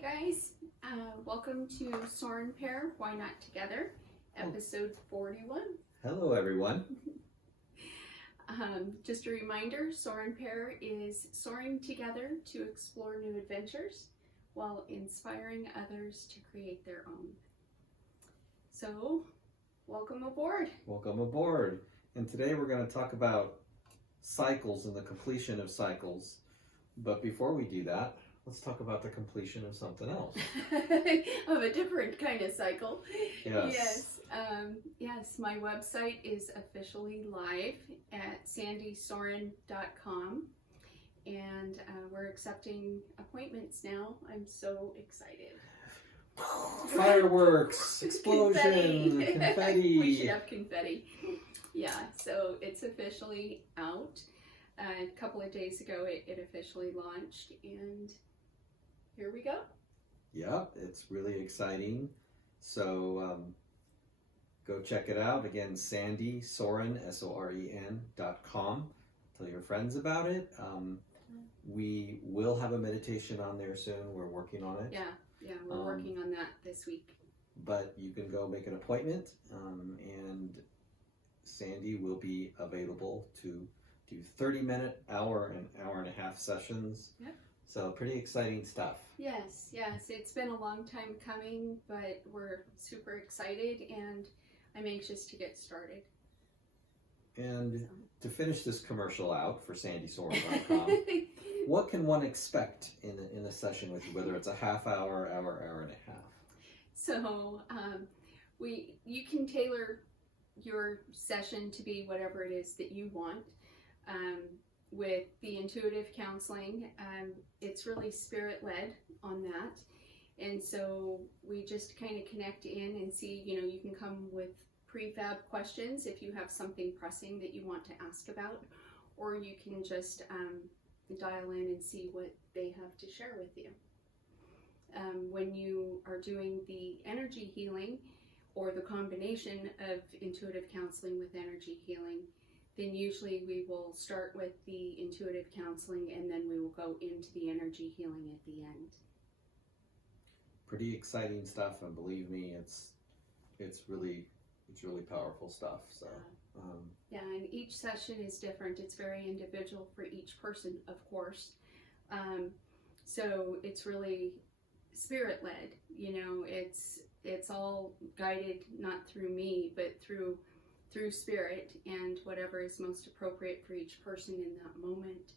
guys, welcome to Soarin' Pair, Why Not Together, episode 41. Hello everyone. Just a reminder, Soarin' Pair is soaring together to explore new adventures while inspiring others to create their own. So, welcome aboard. Welcome aboard. And today we're going to talk about cycles and the completion of cycles. But before we do that, let's talk about the completion of something else. Of a different kind of cycle. Yes. Yes, my website is officially live at sandysoren.com, and we're accepting appointments now. I'm so excited. Fireworks, explosion, confetti. We should have confetti. Yeah, so it's officially out. A couple of days ago it officially launched, and here we go. Yep, it's really exciting. So go check it out. Again, Sandy Soren, SOREN.com. Tell your friends about it. We will have a meditation on there soon. We're working on it. Yeah, we're working on that this week. But you can go make an appointment, and Sandy will be available to do 30-minute, hour, and hour-and-a-half sessions. Yep. So pretty exciting stuff. Yes, it's been a long time coming, but we're super excited, and I'm anxious to get started. And to finish this commercial out for sandysoren.com, what can one expect in a session with you, whether it's a half hour, hour and a half? So you can tailor your session to be whatever it is that you want. With the intuitive counseling, it's really spirit-led on that. And so we just kind of connect in and see, you can come with prefab questions if you have something pressing that you want to ask about, or you can just dial in and see what they have to share with you. When you are doing the energy healing, or the combination of intuitive counseling with energy healing, then usually we will start with the intuitive counseling, and then we will go into the energy healing at the end. Pretty exciting stuff, and believe me, it's really powerful stuff. So yeah, and each session is different. It's very individual for each person, of course. So it's really spirit-led. It's all guided not through me, but through spirit and whatever is most appropriate for each person in that moment.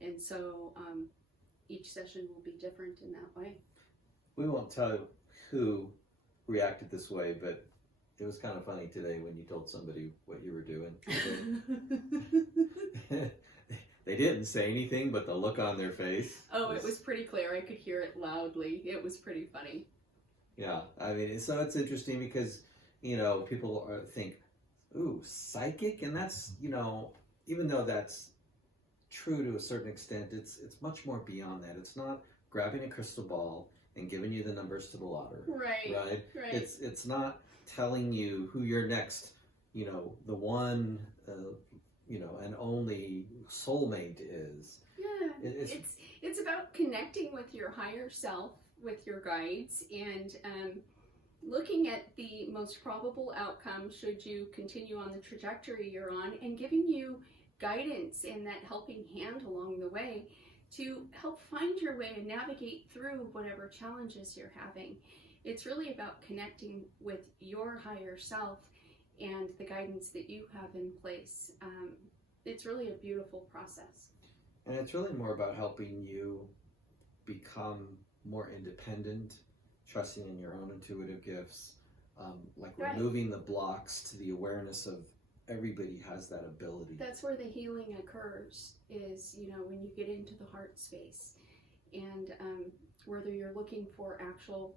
And so each session will be different in that way. We won't tell who reacted this way, but it was kind of funny today when you told somebody what you were doing. They didn't say anything, but the look on their face. Oh, it was pretty clear. I could hear it loudly. It was pretty funny. Yeah, I mean, so it's interesting because, people think, ooh, psychic? And that's, even though that's true to a certain extent, it's much more beyond that. It's not grabbing a crystal ball and giving you the numbers to the lottery. Right. It's not telling you who your next, the one, and only soulmate is. Yeah, it's about connecting with your higher self, with your guides, and looking at the most probable outcome should you continue on the trajectory you're on, and giving you guidance in that helping hand along the way to help find your way and navigate through whatever challenges you're having. It's really about connecting with your higher self and the guidance that you have in place. It's really a beautiful process. And it's really more about helping you become more independent, trusting in your own intuitive gifts, removing the blocks to the awareness of everybody has that ability. That's where the healing occurs, is, when you get into the heart space. And whether you're looking for actual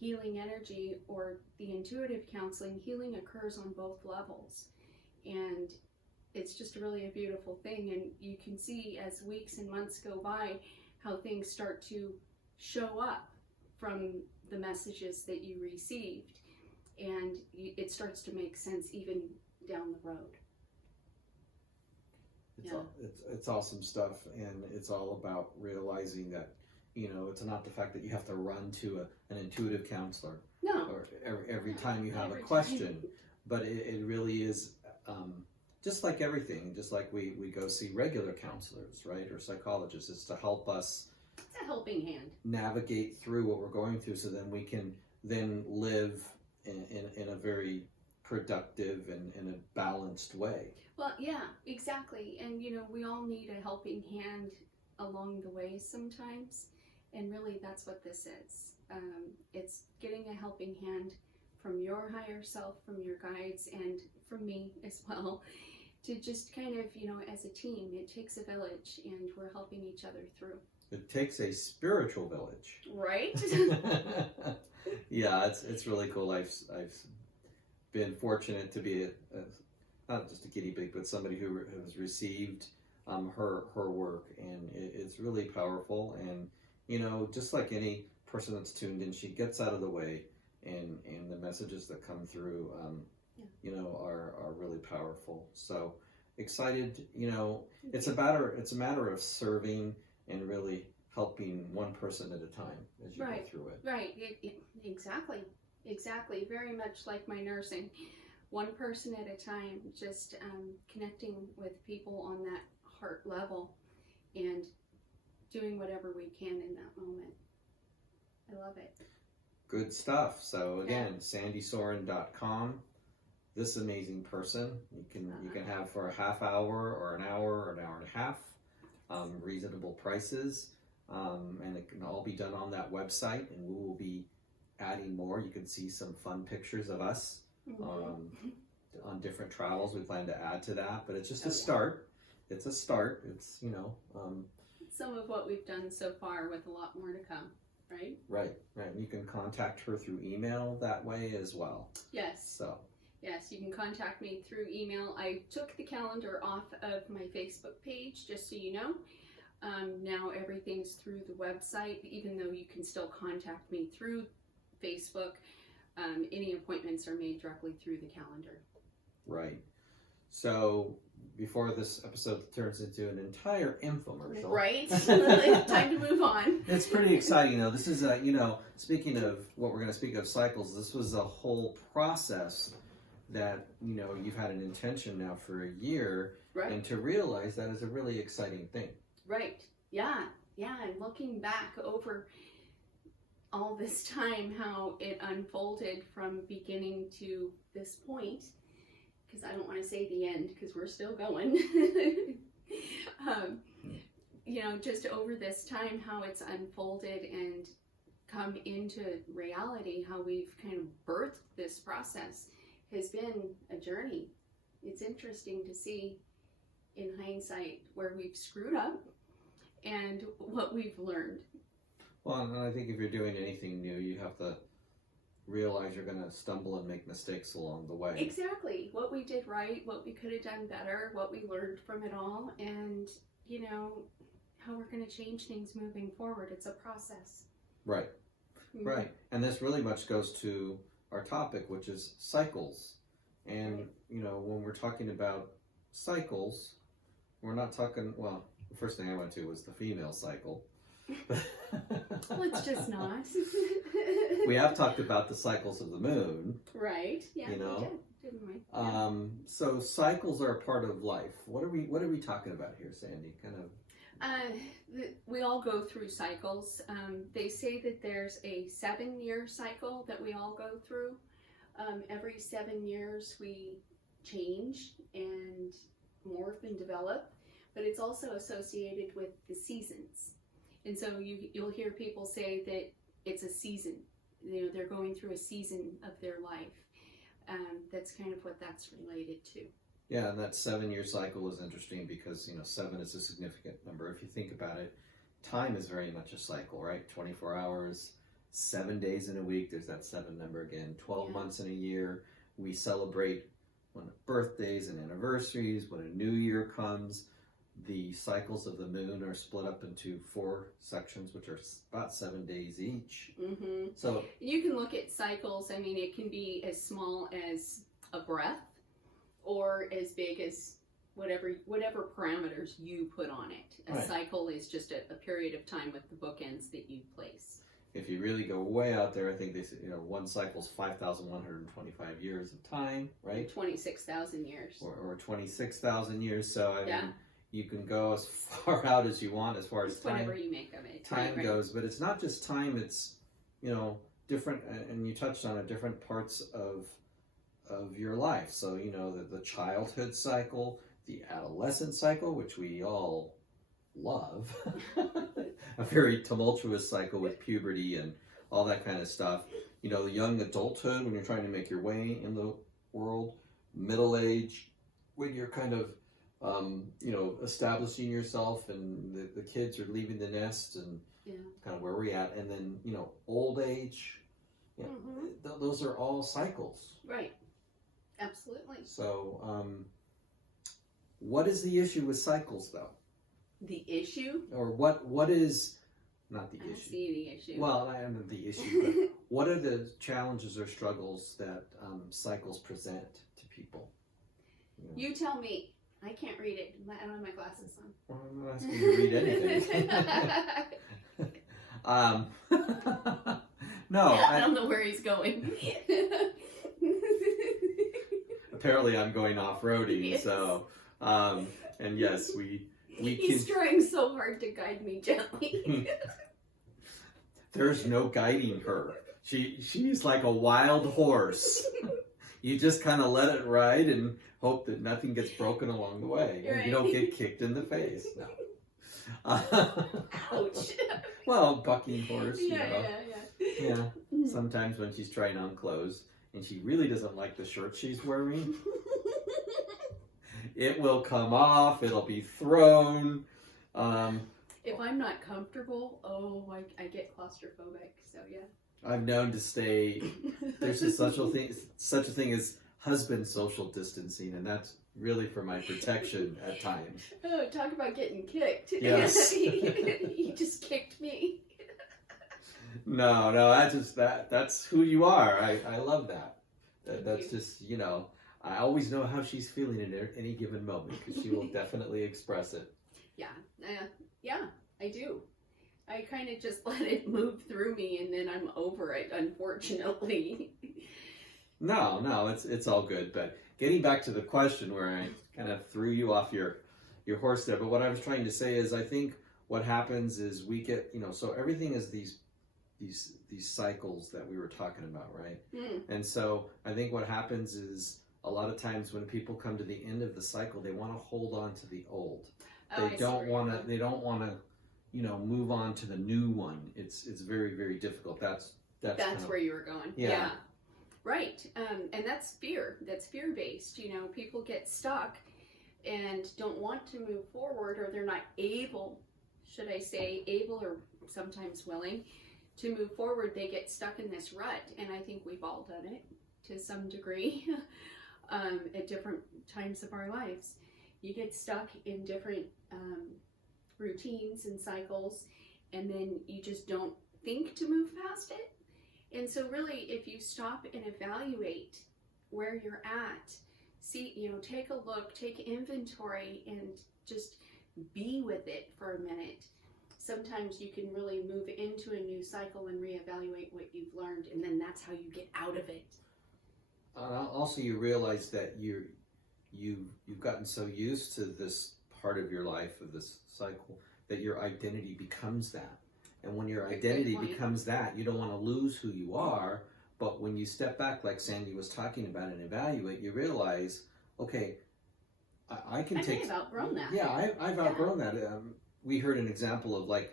healing energy or the intuitive counseling, healing occurs on both levels. And it's just really a beautiful thing. And you can see as weeks and months go by how things start to show up from the messages that you received, and it starts to make sense even down the road. It's awesome stuff, and it's all about realizing that it's not the fact that you have to run to an intuitive counselor No. or every time you have Every a time. question, but it really is just like everything, just like we go see regular counselors, right, or psychologists. It's to help us It's a helping hand. navigate through what we're going through, so then we can then live in a very productive and in a balanced way. Well, yeah, exactly. And we all need a helping hand along the way sometimes. And really, that's what this is. It's getting a helping hand from your higher self, from your guides, and from me as well, to just kind of, as a team, it takes a village, and we're helping each other through. It takes a spiritual village. Right? Yeah, it's really cool. I've been fortunate to be not just a guinea pig, but somebody who has received her work, and it's really powerful. And just like any person that's tuned in, she gets out of the way, and the messages that come through, are really powerful. So excited. It's a matter of serving and really helping one person at a time as you go through it. Right. Exactly. Very much like my nursing. One person at a time, just connecting with people on that heart level and doing whatever we can in that moment. I love it. Good stuff. So again, sandysoren.com. This amazing person you can have for a half hour or an hour or an hour and a half. Reasonable prices, and it can all be done on that website, and we will be adding more. You can see some fun pictures of us on different travels. We plan to add to that, but it's just a start. It's a start. It's some of what we've done so far, with a lot more to come. Right. And you can contact her through email that way as well. Yes. Yes, you can contact me through email. I took the calendar off of my Facebook page, just so you know. Now everything's through the website, even though you can still contact me through Facebook. Any appointments are made directly through the calendar. Right. So before this episode turns into an entire infomercial. Right. Time to move on. It's pretty exciting, though. This is speaking of what we're going to speak of, cycles, this was a whole process that you've had an intention now for a year, and to realize that is a really exciting thing. Right. Yeah. And looking back over all this time, how it unfolded from beginning to this point, because I don't want to say the end, because we're still going. Just over this time, how it's unfolded and come into reality, how we've kind of birthed this process, has been a journey. It's interesting to see in hindsight where we've screwed up and what we've learned. Well, and I think if you're doing anything new, you have to realize you're going to stumble and make mistakes along the way. Exactly. What we did right, what we could have done better, what we learned from it all, and how we're going to change things moving forward. It's a process. Right. Right. And this really much goes to our topic, which is cycles. And when we're talking about cycles, we're not talking, well, the first thing I went to was the female cycle. Let's just not. We have talked about the cycles of the moon. Right. Yeah. We did, didn't we? Yeah. So cycles are a part of life. What are we talking about here, Sandy? Kind of. We all go through cycles. They say that there's a 7-year cycle that we all go through. Every 7 years we change and morph and develop, but it's also associated with the seasons. And so you'll hear people say that it's a season. They're going through a season of their life. That's kind of what that's related to. Yeah, and that 7-year cycle is interesting because 7 is a significant number. If you think about it, time is very much a cycle, right? 24 hours, 7 days in a week. There's that 7 number again. 12 months in a year. We celebrate when birthdays and anniversaries. When a new year comes, the cycles of the moon are split up into 4 sections, which are about 7 days each. Mm-hmm. So you can look at cycles. I mean, it can be as small as a breath, or as big as whatever parameters you put on it. A Right. cycle is just a period of time with the bookends that you place. If you really go way out there, I think they say, one cycle's 5,125 years of time, right? 26,000 years. Or 26,000 years. So I Yeah. mean, you can go as far out as you want as far as Just whatever time you make of it. time right? goes. But it's not just time; it's different. And you touched on it, different parts of your life. So the childhood cycle, the adolescent cycle, which we all love, a very tumultuous cycle with puberty and all that kind of stuff. The young adulthood when you're trying to make your way in the world, middle age when you're kind of establishing yourself and the kids are leaving the nest and Yeah. kind of where we're at, and then old age. Yeah, those are all cycles. Right. Absolutely. So, what is the issue with cycles, though? The issue? Or what is not the I don't issue? see the issue. Well, I don't know the issue, but what are the challenges or struggles that cycles present to people? You tell me. I can't read it. I don't have my glasses on. Well, I'm not asking you to read anything. No, I don't know where he's going. apparently I'm going off-roading, Yes. so and yes, we He's can. trying so hard to guide me gently. There's no guiding her. She's like a wild horse. You just kind of let it ride and hope that nothing gets broken along the way, and you don't get kicked in the face. No. Ouch. Well, bucking horse, Yeah. Yeah. Sometimes when she's trying on clothes and she really doesn't like the shirt she's wearing, it will come off. It'll be thrown. If I'm not comfortable, I get claustrophobic. So yeah. I've known to stay. There's just such a thing as husband social distancing, and that's really for my protection at times. Oh, talk about getting kicked. Yes. He just kicked me. No, that's who you are. I love that. That's just I always know how she's feeling at any given moment because she will definitely express it. Yeah, I do. I kind of just let it move through me, and then I'm over it. Unfortunately. No, it's all good. But getting back to the question where I kind of threw you off your horse there, but what I was trying to say is I think what happens is we get so everything is these cycles that we were talking about, right? And so I think what happens is a lot of times when people come to the end of the cycle, they want to hold on to the old. They don't want to move on to the new one. It's very, very difficult. That's where you were going. Yeah. Right. And that's fear. That's fear-based. People get stuck and don't want to move forward, or they're not able, should I say, able or sometimes willing to move forward. They get stuck in this rut. And I think we've all done it to some degree at different times of our lives. You get stuck in different routines and cycles, and then you just don't think to move past it. And so really, if you stop and evaluate where you're at, see, take a look, take inventory, and just be with it for a minute. Sometimes you can really move into a new cycle and reevaluate what you've learned, and then that's how you get out of it. Also, you realize that you've gotten so used to this part of your life, of this cycle, that your identity becomes that. And when your identity becomes that, you don't want to lose who you are. But when you step back, like Sandy was talking about, and evaluate, you realize, okay, I can take. I've outgrown that. Yeah, I've outgrown that. We heard an example of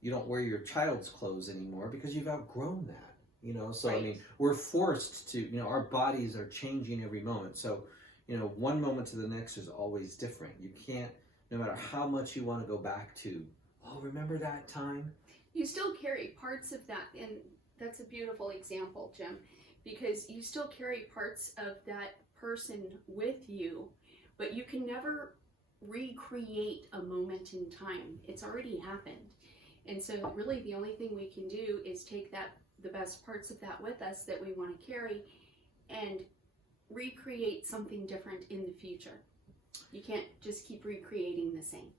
you don't wear your child's clothes anymore because you've outgrown that. So Right. I mean, we're forced to. Our bodies are changing every moment. So one moment to the next is always different. You can't, no matter how much you want to go back to. Oh, remember that time? You still carry parts of that, and that's a beautiful example, Jim, because you still carry parts of that person with you, but you can never recreate a moment in time. It's already happened. And so really the only thing we can do is take the best parts of that with us that we want to carry and recreate something different in the future. You can't just keep recreating the same.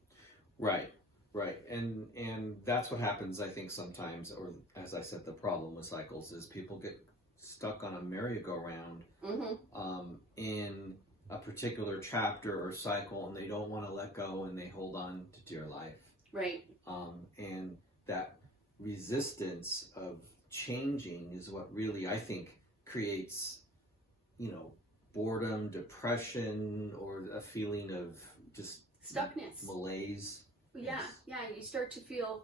Right, right, and that's what happens, I think, sometimes, or as I said, the problem with cycles is people get stuck on a merry-go-round in a particular chapter or cycle, and they don't want to let go, and they hold on to dear life. Right. And that resistance of changing is what really, I think, creates, boredom, depression, or a feeling of just stuckness, malaise. Yeah, you start to feel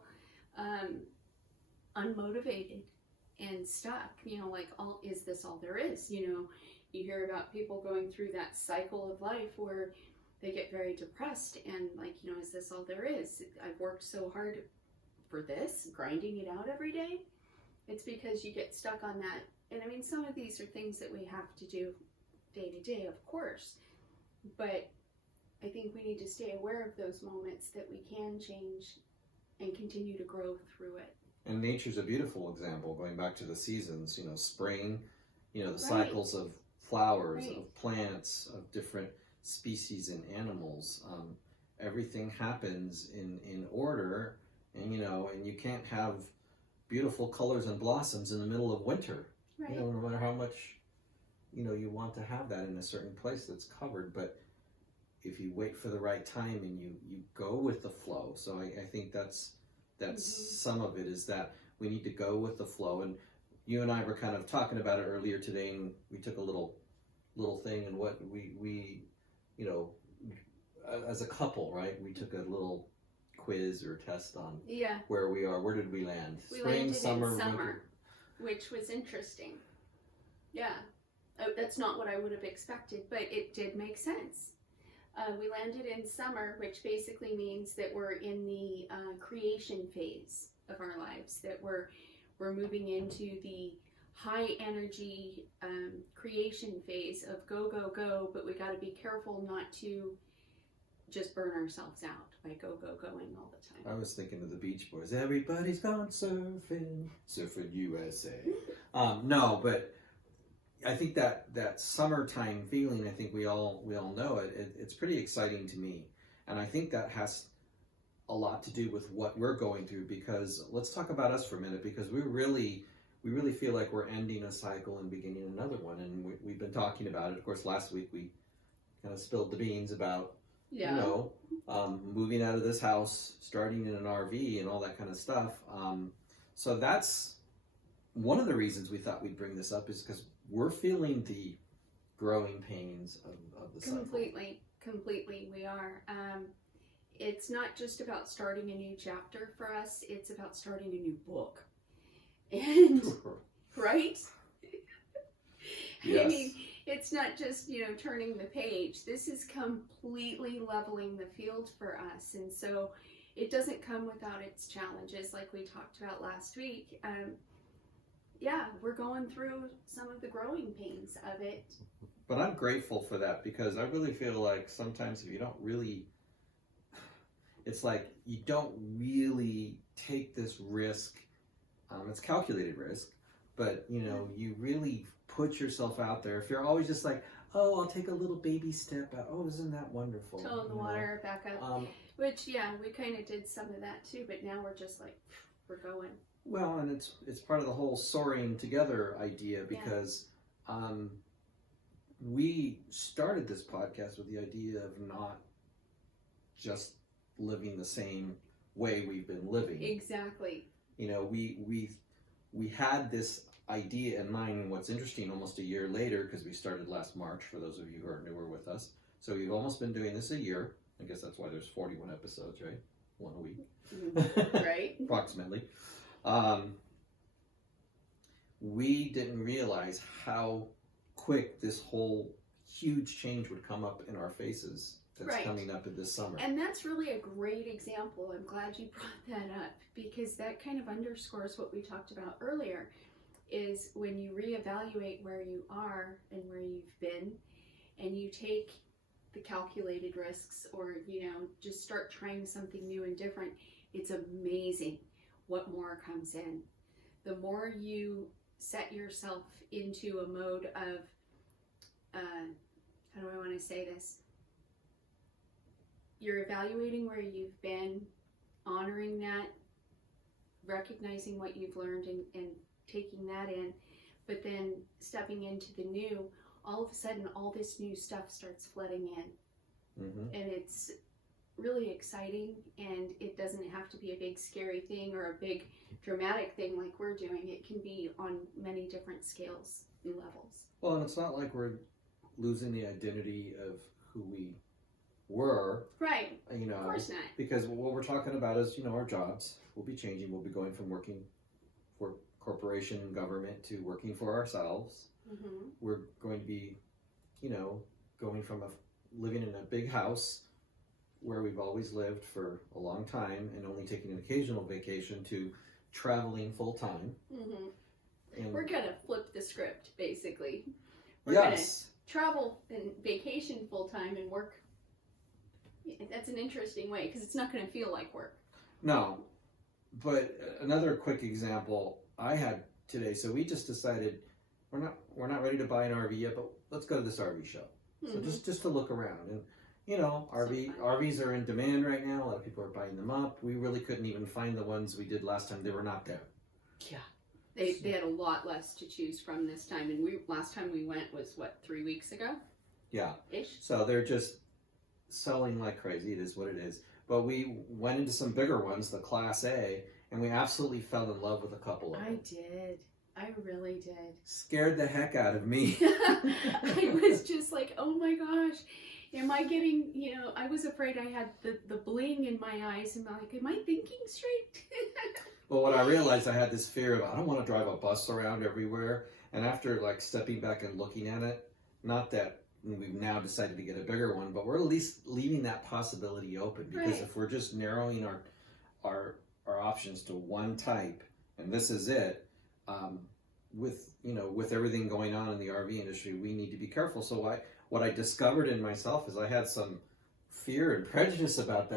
unmotivated and stuck. Like, is this all there is? You hear about people going through that cycle of life where they get very depressed and like, is this all there is? I've worked so hard for this, grinding it out every day. It's because you get stuck on that. And I mean, some of these are things that we have to do day to day, of course, but I think we need to stay aware of those moments that we can change and continue to grow through it. And nature's a beautiful example, going back to the seasons, spring, the Right. cycles of flowers, Right. of plants, of different species and animals. Everything happens in order, and and you can't have beautiful colors and blossoms in the middle of winter. Right. No matter how much you want to have that in a certain place that's covered, but if you wait for the right time and you go with the flow. So I think that's some of it, is that we need to go with the flow. And you and I were kind of talking about it earlier today, and we took a little thing, and what we as a couple, right, we took a little quiz or test on where we are. Where did we land? We Spring, landed summer, in summer, winter. which was interesting. Yeah, that's not what I would have expected, but it did make sense. We landed in summer, which basically means that we're in the creation phase of our lives, that we're moving into the high energy creation phase of go, go, go, but we got to be careful not to just burn ourselves out by going all the time. I was thinking of the Beach Boys. Everybody's gone surfing USA. No, but I think that summertime feeling, I think we all know it. It's pretty exciting to me, and I think that has a lot to do with what we're going through. Because let's talk about us for a minute, because we really feel like we're ending a cycle and beginning another one, and we've been talking about it. Of course, last week we kind of spilled the beans about moving out of this house, starting in an RV, and all that kind of stuff. So that's one of the reasons we thought we'd bring this up, is because we're feeling the growing pains of the cycle. Completely, we are. It's not just about starting a new chapter for us, it's about starting a new book. And, right? Yes. I mean, it's not just, turning the page. This is completely leveling the field for us. And so it doesn't come without its challenges, like we talked about last week. We're going through some of the growing pains of it. But I'm grateful for that, because I really feel like sometimes if you don't really, it's like you don't really take this risk. It's calculated risk, but you really put yourself out there. If you're always just like, oh, I'll take a little baby step out. Oh, isn't that wonderful? Toe in the water, back up. Which, we kind of did some of that too, but now we're just like, we're going. Well, and it's part of the whole soaring together idea, because we started this podcast with the idea of not just living the same way we've been living. Exactly. We had this idea in mind, and what's interesting, almost a year later, because we started last March, for those of you who are newer with us, so we've almost been doing this a year. I guess that's why there's 41 episodes, right? One a week. Right. Approximately. We didn't realize how quick this whole huge change would come up in our faces that's coming up in this summer. And that's really a great example. I'm glad you brought that up, because that kind of underscores what we talked about earlier, is when you reevaluate where you are and where you've been, and you take the calculated risks, or just start trying something new and different, it's amazing what more comes in. The more you set yourself into a mode of how do I want to say this, you're evaluating where you've been, honoring that, recognizing what you've learned and taking that in, but then stepping into the new, all of a sudden all this new stuff starts flooding in. And it's really exciting, and it doesn't have to be a big scary thing or a big dramatic thing like we're doing. It can be on many different scales and levels. Well, and it's not like we're losing the identity of who we were. Right. You know, of course not. because what we're talking about is, you know, our jobs will be changing. We'll be going from working for corporation and government to working for ourselves. We're going to be, you know, going from living in a big house where we've always lived for a long time and only taking an occasional vacation to traveling full time. And We're gonna flip the script, basically. We're yes, gonna travel and vacation full time and work. That's an interesting way, because it's not gonna feel like work. no, but another quick example I had today. So we just decided we're not ready to buy an RV yet, but let's go to this RV show. So just to look around, and you know, RVs are in demand right now. A lot of people are buying them up. We really couldn't even find the ones we did last time. They were not there. Yeah. They had a lot less to choose from this time, and last time we went was what, 3 weeks ago? Yeah. Ish. So they're just selling like crazy. It is what it is. But we went into some bigger ones, the Class A, and we absolutely fell in love with a couple of them. I did. I really did. Scared the heck out of me. I was just like, oh my gosh, am I getting, you know, I was afraid I had the bling in my eyes, and I'm like, am I thinking straight? Well, what I realized, I had this fear of, I don't want to drive a bus around everywhere. And after like stepping back and looking at it, not that we've now decided to get a bigger one, but we're at least leaving that possibility open, because Right. if we're just narrowing our options to one type, and this is it, with everything going on in the RV industry, we need to be careful. So what I discovered in myself is I had some fear and prejudice about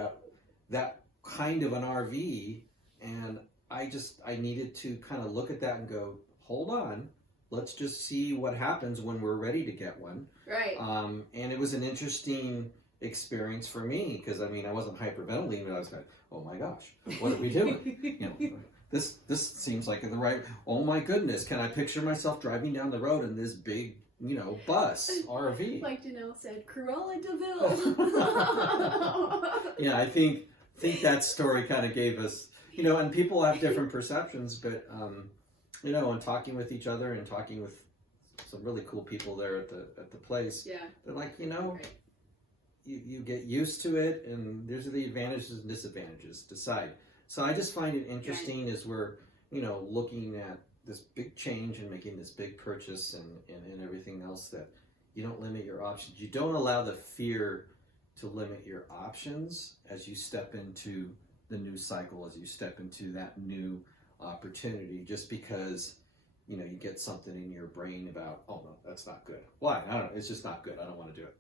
that kind of an RV, and I needed to kind of look at that and go, hold on, let's just see what happens when we're ready to get one. Right. And it was an interesting experience for me, because I mean, I wasn't hyperventilating, but I was like, oh my gosh, what are we doing? You know, this seems like the right, oh my goodness, can I picture myself driving down the road in this big, you know, bus, RV? Like Janelle said, Cruella DeVille. Yeah, I think that story kind of gave us, you know, and people have different perceptions, but you know, and talking with each other and talking with some really cool people there at the place, Yeah. they're like, you know, Right. you get used to it, and there's the advantages and disadvantages. Decide. So I just find it interesting as we're, you know, looking at this big change and making this big purchase and everything else, that you don't limit your options. You don't allow the fear to limit your options as you step into the new cycle, as you step into that new opportunity, just because, you know, you get something in your brain about, oh no, that's not good. Why? I don't know. It's just not good. I don't want to do it.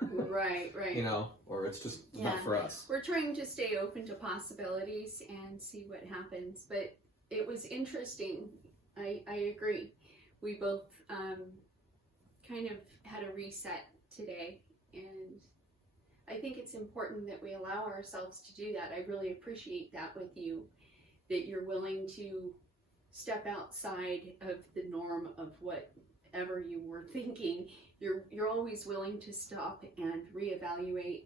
Right. You know, or it's just Yeah. not for us. We're trying to stay open to possibilities and see what happens, but it was interesting. I agree. We both kind of had a reset today, and I think it's important that we allow ourselves to do that. I really appreciate that with you, that you're willing to step outside of the norm of whatever you were thinking. You're always willing to stop and reevaluate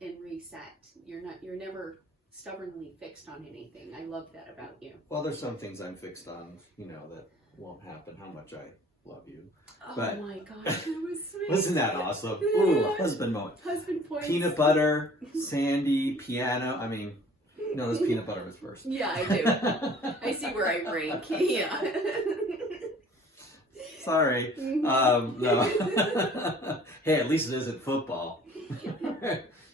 and reset. You're never stubbornly fixed on anything. I love that about you. Well, there's some things I'm fixed on, you know, that won't happen. How much I love you. Oh But- my gosh, that was sweet. Wasn't that awesome? Yeah. Ooh, husband moment. Husband points. Peanut butter, Sandy, piano. I mean, notice peanut butter was first. Yeah, I do. I see where I rank. Yeah. Sorry. No. Hey, at least it isn't football.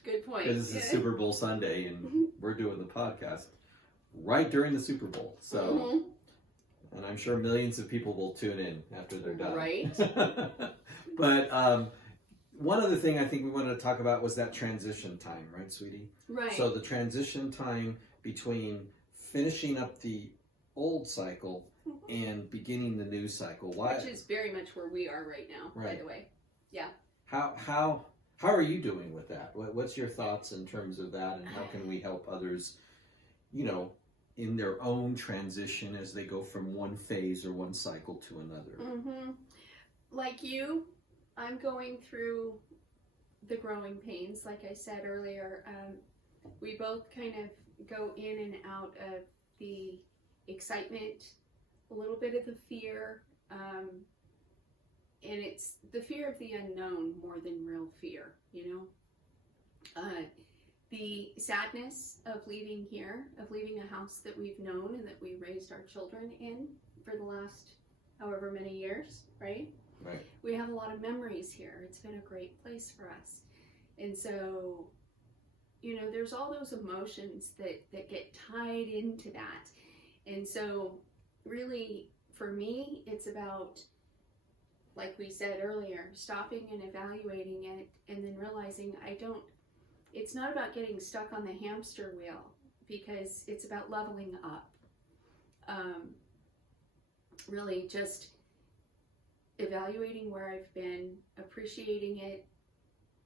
Good point. Because it's a Super Bowl Sunday, and we're doing the podcast right during the Super Bowl. So, and I'm sure millions of people will tune in after they're done. Right. But one other thing I think we wanted to talk about was that transition time, right, sweetie? Right. So the transition time between finishing up the old cycle and beginning the new cycle. Why? Which is very much where we are right now, by Right. the way. How how are you doing with that? What's your thoughts in terms of that, and how can we help others, you know, in their own transition as they go from one phase or one cycle to another? Mm-hmm. Like you, I'm going through the growing pains. Like I said earlier, we both kind of go in and out of the excitement, a little bit of the fear, and it's the fear of the unknown more than real fear, you know. The sadness of leaving here, of leaving a house that we've known and that we raised our children in for the last however many years, right? Right. We have a lot of memories here. It's been a great place for us. And so, you know, there's all those emotions that get tied into that. And so, really, for me, it's about, like we said earlier, stopping and evaluating it and then realizing it's not about getting stuck on the hamster wheel, because it's about leveling up. Really just evaluating where I've been, appreciating it,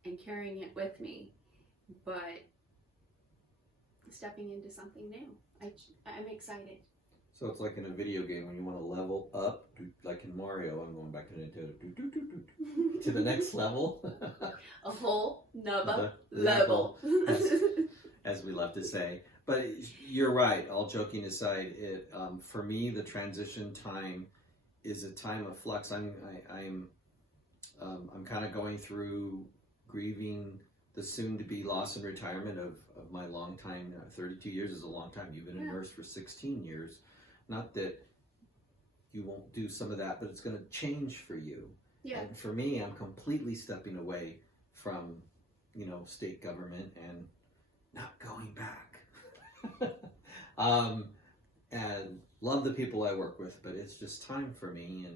and carrying it with me, but stepping into something new. I'm excited. So it's like in a video game when you want to level up, like in Mario. I'm going back to Nintendo, to the next level. A whole nubba The level. as we love to say. But you're right. All joking aside, for me, the transition time is a time of flux. I'm kind of going through grieving the soon-to-be loss and retirement of my long time. 32 years is a long time. You've been a nurse for 16 years. Not that you won't do some of that, but it's going to change for you. Yeah. And for me, I'm completely stepping away from, you know, state government and not going back. And love the people I work with, but it's just time for me,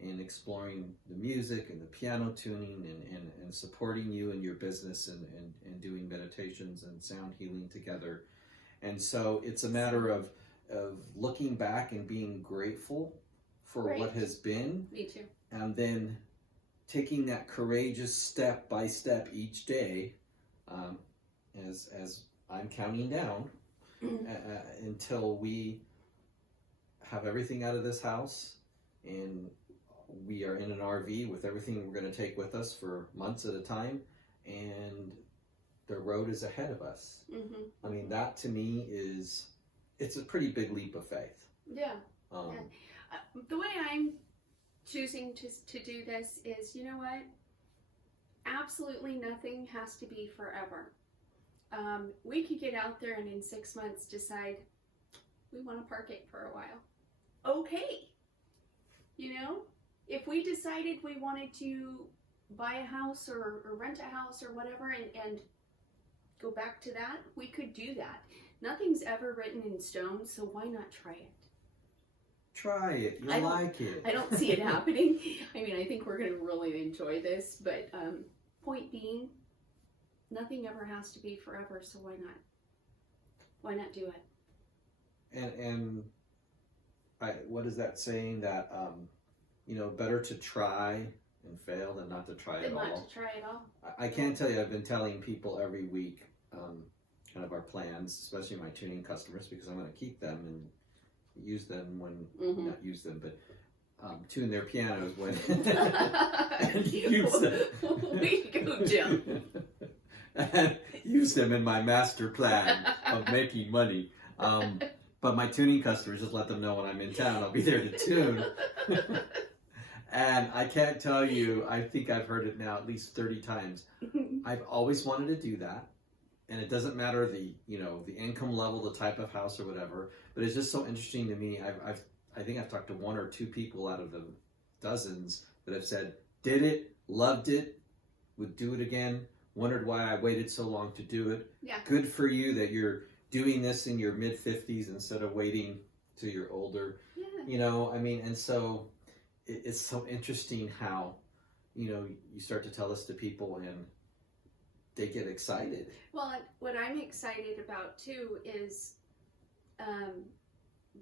and exploring the music and the piano tuning and supporting you in your business and doing meditations and sound healing together. And so it's a matter of looking back and being grateful for what has been. Me too. And then taking that courageous step by step each day, as I'm counting down, until we have everything out of this house and we are in an RV with everything we're going to take with us for months at a time, and the road is ahead of us. Mm-hmm. I mean, that to me it's a pretty big leap of faith. Yeah. The way I'm choosing to do this is, you know what? Absolutely nothing has to be forever. We could get out there and in 6 months decide we want to park it for a while. Okay. You know, if we decided we wanted to buy a house or rent a house or whatever and go back to that, we could do that. Nothing's ever written in stone, so why not try it? Try it. You'll like it. I don't see it happening. I mean, I think we're going to really enjoy this, but point being, nothing ever has to be forever, so why not? Why not do it? And what is that saying that, you know, better to try and fail than not to try at all? Not to try at all. I can't tell you, I've been telling people every week, kind of our plans, especially my tuning customers, because I'm going to keep them and use them when, not use them, but tune their pianos when, and use them. Way to go, Jim. And use them in my master plan of making money. But my tuning customers, just let them know when I'm in town, I'll be there to tune. And I can't tell you, I think I've heard it now at least 30 times. I've always wanted to do that. And it doesn't matter the income level, the type of house or whatever, but it's just so interesting to me. I think I've talked to one or two people out of the dozens that have said, did it, loved it, would do it again, wondered why I waited so long to do it. Yeah. Good for you that you're doing this in your mid-50s instead of waiting till you're older. Yeah. You know, I mean, and so it's so interesting how, you know, you start to tell this to people and they get excited. Well, what I'm excited about too is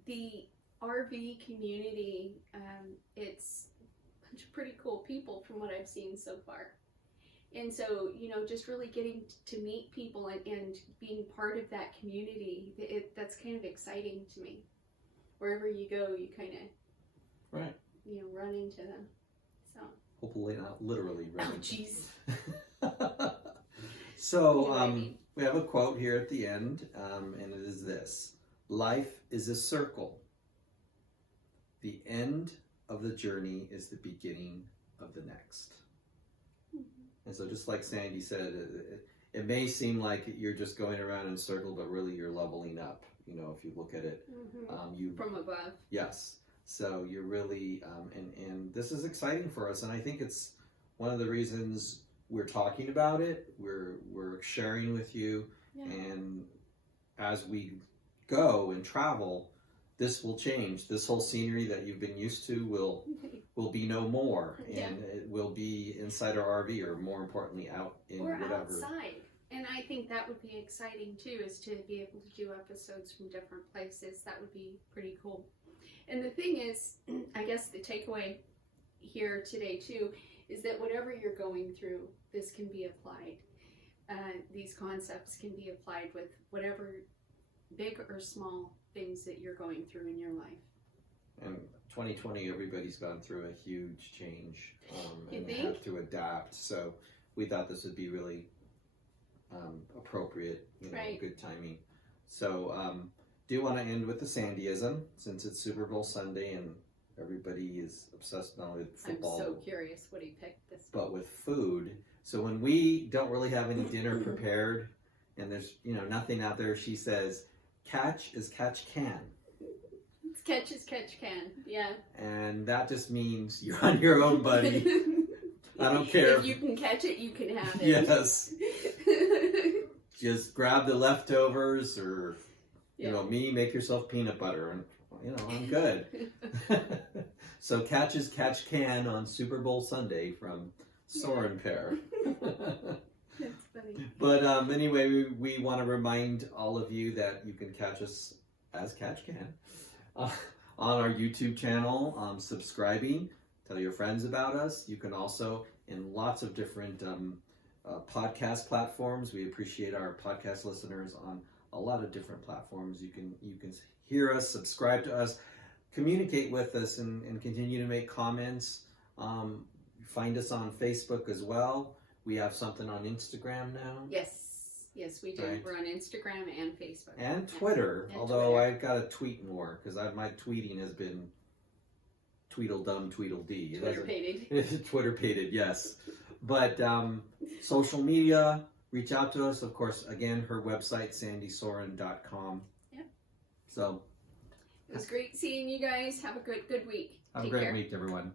the RV community. It's a bunch of pretty cool people from what I've seen so far. And so, just really getting to meet people and being part of that community, that's kind of exciting to me. Wherever you go, you kind of, Right. Run into them. So. Hopefully not literally. Oh, jeez. So, we have a quote here at the end, and it is this: life is a circle. The end of the journey is the beginning of the next. And so just like Sandy said, it may seem like you're just going around in a circle, but really you're leveling up, if you look at it. From above. Yes. So you're really, and this is exciting for us. And I think it's one of the reasons we're talking about it. We're sharing with you. Yeah. And as we go and travel, this will change. This whole scenery that you've been used to will be no more, and it will be inside our RV, or more importantly, out in or whatever. outside. And I think that would be exciting too, is to be able to do episodes from different places. That would be pretty cool. And the thing is, I guess the takeaway here today too is that whatever you're going through, this can be applied. These concepts can be applied with whatever big or small things that you're going through in your life. And 2020, everybody's gone through a huge change, You and they think? have to adapt. So we thought this would be really appropriate, Right. good timing. So do want to end with the Sandyism, since it's Super Bowl Sunday and everybody is obsessed not only with football, I'm so curious what he picked this but with food. So when we don't really have any dinner prepared and there's nothing out there, she says, catch as catch can. Catch as catch can, yeah. And that just means you're on your own, buddy. I don't care. If you can catch it, you can have it. Yes. Just grab the leftovers, or me, make yourself peanut butter, and I'm good. So catch as catch can on Super Bowl Sunday from Soren Pair. That's funny. But anyway, we want to remind all of you that you can catch us as catch can on our YouTube channel, subscribing, tell your friends about us. You can also, in lots of different podcast platforms. We appreciate our podcast listeners on a lot of different platforms. You can hear us, subscribe to us, communicate with us, and continue to make comments. Find us on Facebook as well. We have something on Instagram now. Yes, we do. Right. We're on Instagram and Facebook. And Twitter, And although Twitter. I've got to tweet more, because my tweeting has been Tweedledum Tweedledee. Twitter-pated, yes. But social media, reach out to us. Of course, again, her website, sandysoren.com. Yeah. So It was great seeing you guys. Have a good week. have Take a great care. week, everyone.